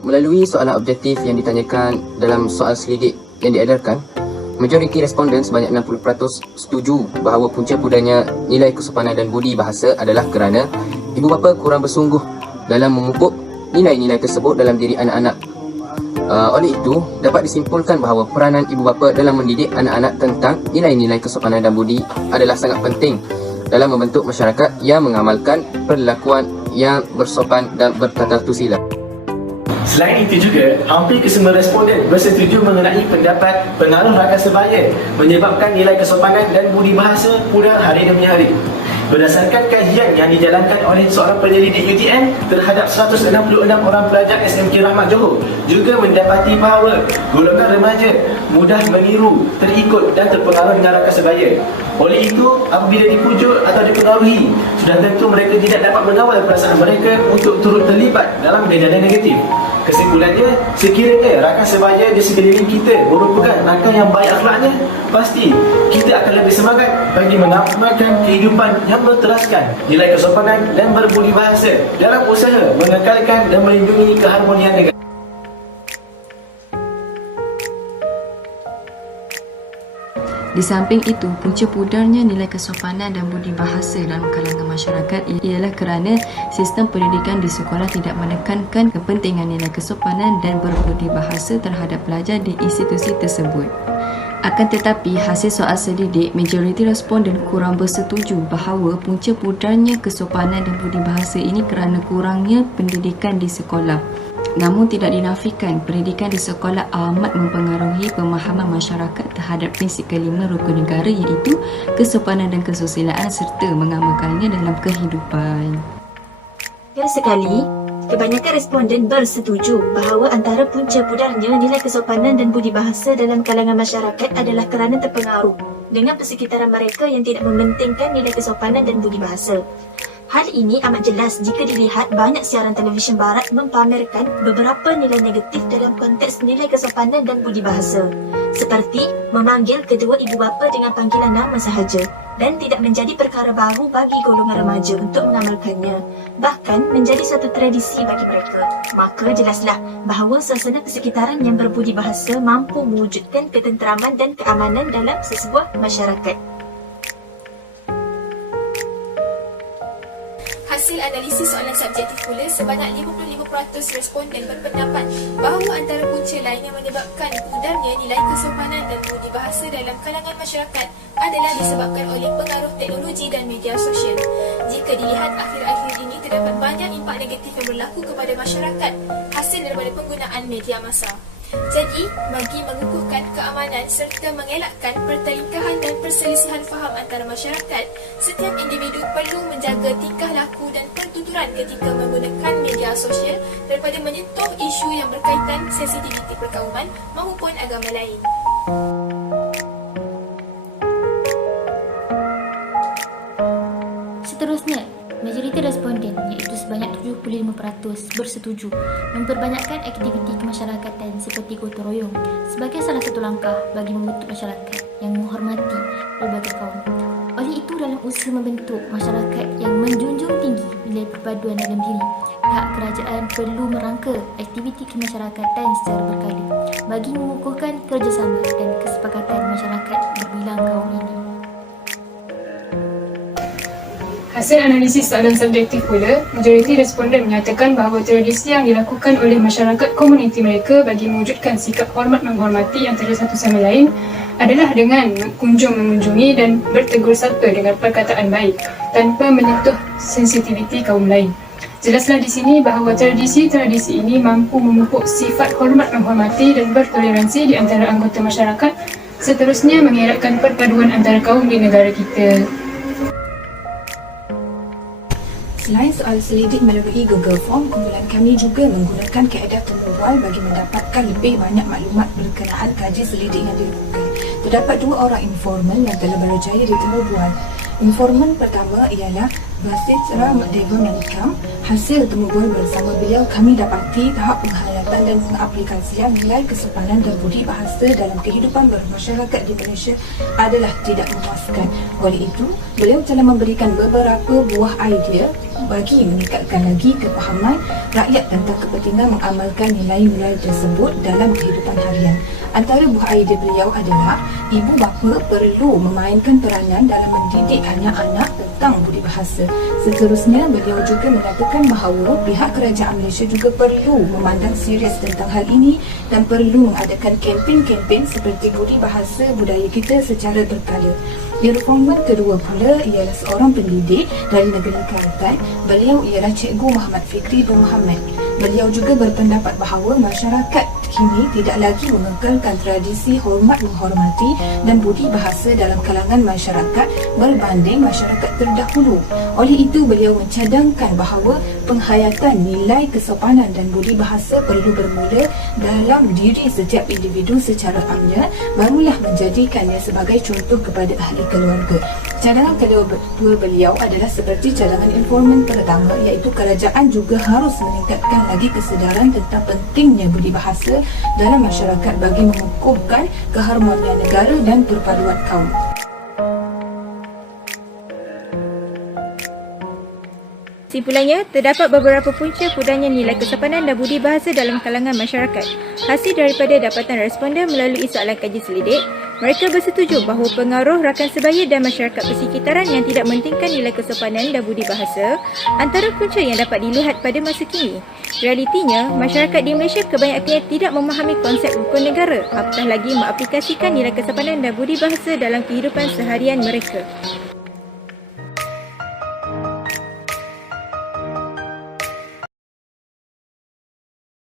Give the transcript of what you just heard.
Melalui soalan objektif yang ditanyakan dalam soal selidik yang diedarkan, majoriti responden sebanyak 60% setuju bahawa punca pudarnya nilai kesopanan dan budi bahasa adalah kerana ibu bapa kurang bersungguh dalam memupuk nilai-nilai tersebut dalam diri anak-anak. Oleh itu, dapat disimpulkan bahawa peranan ibu bapa dalam mendidik anak-anak tentang nilai-nilai kesopanan dan budi adalah sangat penting dalam membentuk masyarakat yang mengamalkan perlakuan yang bersopan dan bertata susila. Selain itu juga, hampir kesemua responden bersetuju mengenai pendapat pengaruh rakan sebaya menyebabkan nilai kesopanan dan budi bahasa pudar hari demi hari. Berdasarkan kajian yang dijalankan oleh seorang penyelidik UTM terhadap 166 orang pelajar SMK Rahmat Johor, juga mendapati bahawa golongan remaja mudah meniru, terikut dan terpengaruh dengan rakan sebaya. Oleh itu, apabila dipujuk atau dipengaruhi, sudah tentu mereka tidak dapat mengawal perasaan mereka untuk turut terlibat dalam media negatif. Kesimpulannya, sekiranya rakan sebaya di sekeliling kita merupakan rakan yang baik akhlaknya, pasti kita akan lebih semangat bagi mengamalkan kehidupan yang berteraskan nilai kesopanan dan berbudi bahasa dalam usaha mengekalkan dan melindungi keharmonian negara. Di samping itu, punca pudarnya nilai kesopanan dan budi bahasa dalam kalangan masyarakat ialah kerana sistem pendidikan di sekolah tidak menekankan kepentingan nilai kesopanan dan berbudi bahasa terhadap pelajar di institusi tersebut. Akan tetapi, hasil soal selidik, majoriti responden kurang bersetuju bahawa punca pudarnya kesopanan dan budi bahasa ini kerana kurangnya pendidikan di sekolah. Namun tidak dinafikan, pendidikan di sekolah amat mempengaruhi pemahaman masyarakat terhadap prinsip kelima rukun negara, iaitu kesopanan dan kesusilaan serta mengamalkannya dalam kehidupan. Ya sekali, kebanyakan responden bersetuju bahawa antara punca pudarnya nilai kesopanan dan budi bahasa dalam kalangan masyarakat adalah kerana terpengaruh dengan persekitaran mereka yang tidak mementingkan nilai kesopanan dan budi bahasa. Hal ini amat jelas jika dilihat banyak siaran televisyen barat mempamerkan beberapa nilai negatif dalam konteks nilai kesopanan dan budi bahasa, seperti memanggil kedua ibu bapa dengan panggilan nama sahaja dan tidak menjadi perkara baru bagi golongan remaja untuk mengamalkannya, bahkan menjadi suatu tradisi bagi mereka. Maka jelaslah bahawa suasana persekitaran yang berbudi bahasa mampu mewujudkan ketenteraman dan keamanan dalam sesebuah masyarakat. Hasil analisis soalan subjektif pula, sebanyak 55% responden berpendapat bahawa antara punca lain yang menyebabkan pudarnya nilai kesopanan dan budi bahasa dalam kalangan masyarakat adalah disebabkan oleh pengaruh teknologi dan media sosial. Jika dilihat akhir-akhir ini, terdapat banyak impak negatif yang berlaku kepada masyarakat hasil daripada penggunaan media massa. Jadi, bagi mengukuhkan keamanan serta mengelakkan pertelingkahan dan perselisihan faham antara masyarakat, setiap individu perlu menjaga tingkah laku dan pertuturan ketika menggunakan media sosial daripada menyentuh isu yang berkaitan sensitiviti perkauman maupun agama lain. Seterusnya, majoriti responden iaitu sebanyak 75% bersetuju memperbanyakkan aktiviti kemasyarakatan seperti gotong royong sebagai salah satu langkah bagi membentuk masyarakat yang menghormati pelbagai kaum. Oleh itu, dalam usaha membentuk masyarakat yang menjunjung tinggi nilai perpaduan dalam diri, pihak kerajaan perlu merangka aktiviti kemasyarakatan secara berkala bagi mengukuhkan kerjasama dan kesepakatan masyarakat berbilang kaum ini. Hasil analisis soalan subjektif pula, majoriti responden menyatakan bahawa tradisi yang dilakukan oleh masyarakat komuniti mereka bagi mewujudkan sikap hormat menghormati antara satu sama lain adalah dengan kunjung mengunjungi dan bertegur sapa dengan perkataan baik tanpa menyentuh sensitiviti kaum lain. Jelaslah di sini bahawa tradisi-tradisi ini mampu memupuk sifat hormat menghormati dan bertoleransi di antara anggota masyarakat, seterusnya mengelakkan perpaduan antara kaum di negara kita. Selain soal selidik melalui Google Form, kumpulan kami juga menggunakan kaedah temu bual bagi mendapatkan lebih banyak maklumat berkenaan kaji selidik yang dilakukan. Terdapat dua orang informan yang telah berjaya di temu bual. Informan pertama ialah Basit Ram Devon Nanikam. Hasil temu bual bersama beliau, kami dapati tahap penghayatan dan pengaplikasian nilai kesopanan dan budi bahasa dalam kehidupan bermasyarakat di Malaysia adalah tidak memuaskan. Oleh itu, beliau telah memberikan beberapa buah idea bagi meningkatkan lagi kefahaman rakyat tentang kepentingan mengamalkan nilai-nilai tersebut dalam kehidupan harian. Antara buah idea beliau adalah ibu bapa perlu memainkan peranan dalam mendidik anak-anak tentang budi bahasa. Seterusnya, beliau juga menyatakan bahawa pihak kerajaan Malaysia juga perlu memandang serius tentang hal ini dan perlu mengadakan kempen-kempen seperti budi bahasa budaya kita secara berkala. Reformer kedua pula ialah seorang pendidik dari negeri Kelantan. Beliau ialah Cikgu Muhammad Fikri bin Muhammad. Beliau juga berpendapat bahawa masyarakat kini tidak lagi mengekalkan tradisi hormat menghormati dan budi bahasa dalam kalangan masyarakat berbanding masyarakat terdahulu. Oleh itu, beliau mencadangkan bahawa penghayatan nilai kesopanan dan budi bahasa perlu bermula dalam diri setiap individu secara amnya, barulah menjadikannya sebagai contoh kepada ahli keluarga. Cadangan kedua beliau adalah seperti cadangan informan pertama, iaitu kerajaan juga harus meningkatkan lagi kesedaran tentang pentingnya budi bahasa dalam masyarakat bagi mengukuhkan keharmonian negara dan perpaduan kaum. Kesimpulannya, terdapat beberapa punca pudarnya nilai kesopanan dan budi bahasa dalam kalangan masyarakat. Hasil daripada dapatan responden melalui soalan kaji selidik, mereka bersetuju bahawa pengaruh rakan sebaya dan masyarakat persekitaran yang tidak mementingkan nilai kesopanan dan budi bahasa antara punca yang dapat dilihat pada masa kini. Realitinya, masyarakat di Malaysia kebanyakannya tidak memahami konsep rukun negara, apatah lagi mengaplikasikan nilai kesopanan dan budi bahasa dalam kehidupan seharian mereka.